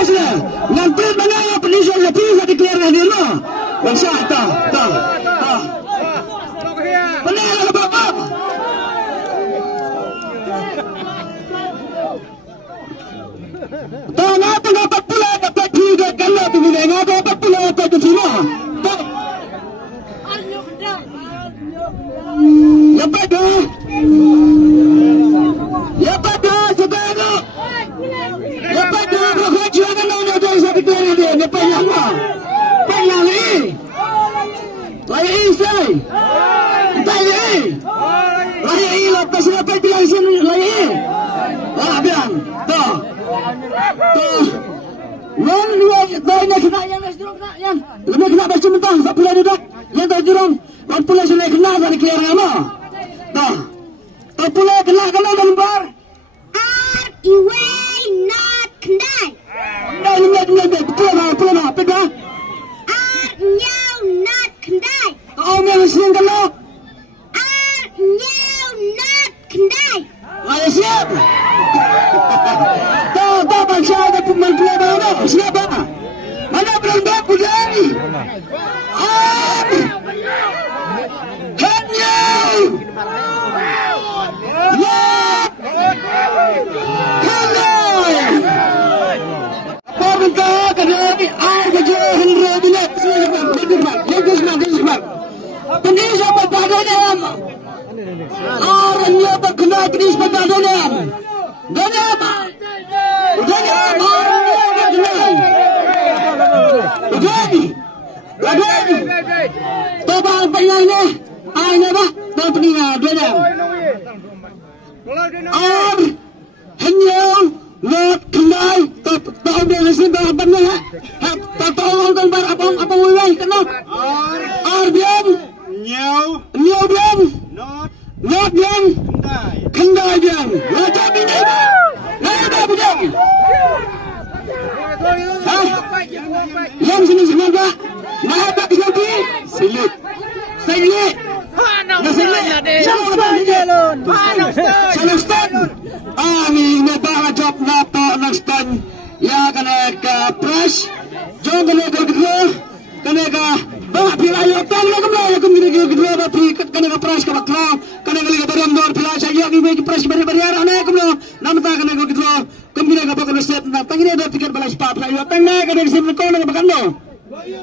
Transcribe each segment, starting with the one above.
pasnya. Nanti mana yang penisah jadi saya declare ni lo. Bangsa ta. Benar lah bapak. Tanah tengah 40 dapat tiga kali tu ni. Ngapa 40 dapat tu semua? Ya pada. Ya pada sebenarnya. Ya pada berkerja kan orang tu saya declare dia. Dia payah apa? Payah ni. Payah saya. Lagi lepas lepas bilang sini lagi. Bilang. Tuh. Yang dua kena yang nasjurung kena yang. Lebih kena baca mentang. Tak pula duduk. Yang tak jurung. Tak pula sini kena tak declare nama. Tuh. Tak pula kena dalam bar. Iway not kendai. Pulang apa dah? Nyau not kendai. Kau yang sini kalau. Nyau not kendai. Ayo siap. Tahu bangsa ada pemain mana? Siapa? Mana berangkat pujari? Kenyau. Pemerintah kadang-kadang ada jalan rebinet. Legisman. Penis apa badannya? Orangnya berkenal penis badannya. Ganapa? Lagi. Topang penyanyi ni. Aina bah. Topang penyanyi. Hanya lot kendai. Tahu dia nasi dah benar. Tahu orang bar apa mulai kena. Bian. Nyau bian. Not bian. Kendai bian. Raja bini bian. Raja bian. Yang sini siapa? Nak siapa? Silit. Salustan. Ni nabah job napa nastan. Ya kena ke press. Jom kena ke kedua. Kena ke bah pila yo tang lo kemla yo kemira ke kedua bah kena ke press ke baklau. Kena ke liga baram dor pila saya ni ke press bari-bari ana kemla. Namta kena ke kedua. Kemira ke bakal set na tangine do tiket balas pa pila yo tang na kena ke sim ko na bakando.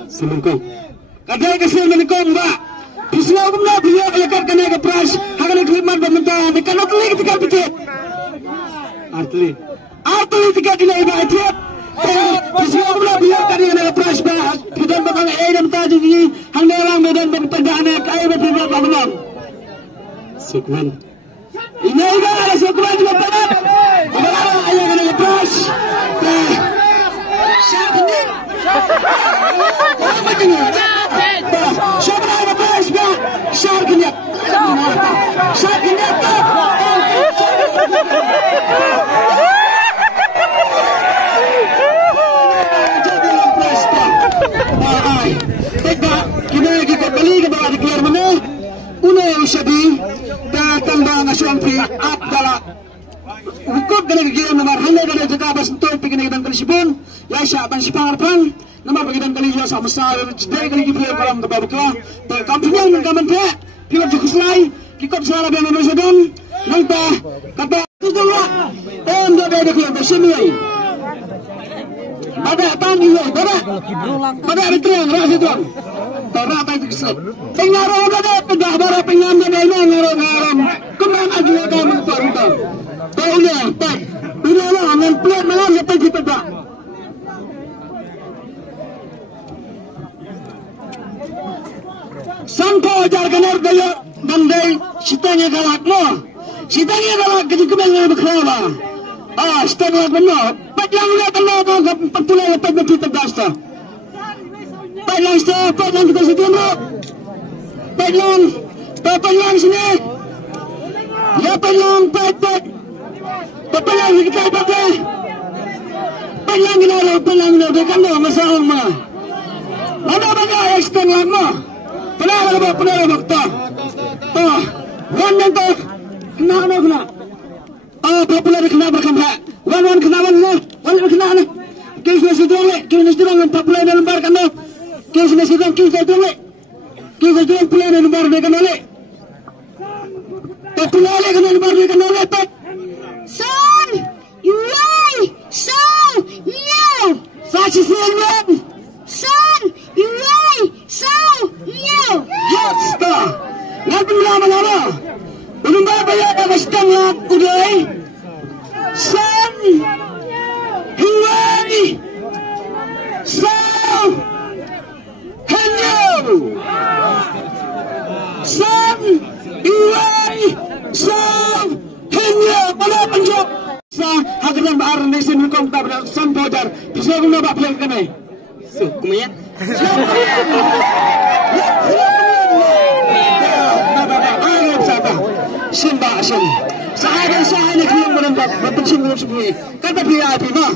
Sim ko. Kada ke sim ko ba. Pisau kumla dia akan kena ke pras, akan kelima pemerintah. Kalau tulis tiga tiket, artli tiga nilai bajet. Pisau kumla dia akan kena ke pras. Kita bakal dan tadi ni, hang dalam medan berpedana kaya berpindah bangunan. Sukman. Ini ada sukman juga pelat. Kalau ayah kena ke pras, siapa ni? Apa ni? Siapa ada pras? Syarkinya. Jadi pesta. Kita beli ke bawah declare mana? Una usabi datang bang asuhan pri abdala. Hukum kena kegiatan nomor hanya kena jaga basentuh pergi kegiatan kali sibun. Ya syaban sipang arpang. Nama kegiatan kali juga sama saya. Jadi kali kita dalam ke bawah kampungnya mengaman pek. Kita cukup selai. Kita salah dengan Indonesia dan nanti kata itu lah. Anda ada kegiatan bersemi. Pada tani lah. Pada berterang rasa tuan. Berapa itu kesat. Pengaruh ada pedah bara pengambil dana ngaram. Kemana aja ada mentor. Tahu ya, tak. Ini lah dengan plat malam sampai kita dah. Sangko ajar kenar daya bandai sitanya galak mo. Sitanya galak ketika mengenai berkeraba. Sitanya benar. Padang lihat Allah tu patulai lepas kita dasta. Padang kita sedia bro. Padang sini. Ya padang. Padang kita pakai. Padang kita dekat lo masalah mah. Mana banyak ekstra lama. Penara tak. Wan tu kena. Popular kena berkembang. Wan kena. Wan kena. Kisah chỉ riêng luôn Son, Yui, So, Nhiều. yes ta ngat benar mana belum bayar apa setengah udah Son Yui So Nhiều Son Yui So Nhiều mana penjok sa hagdan baar nation hukum tabra sam bojar bisa guna bak plan kami so kumaya Simba sim sahaja sahaja belum menembak berpencing belum semua kata VIP mah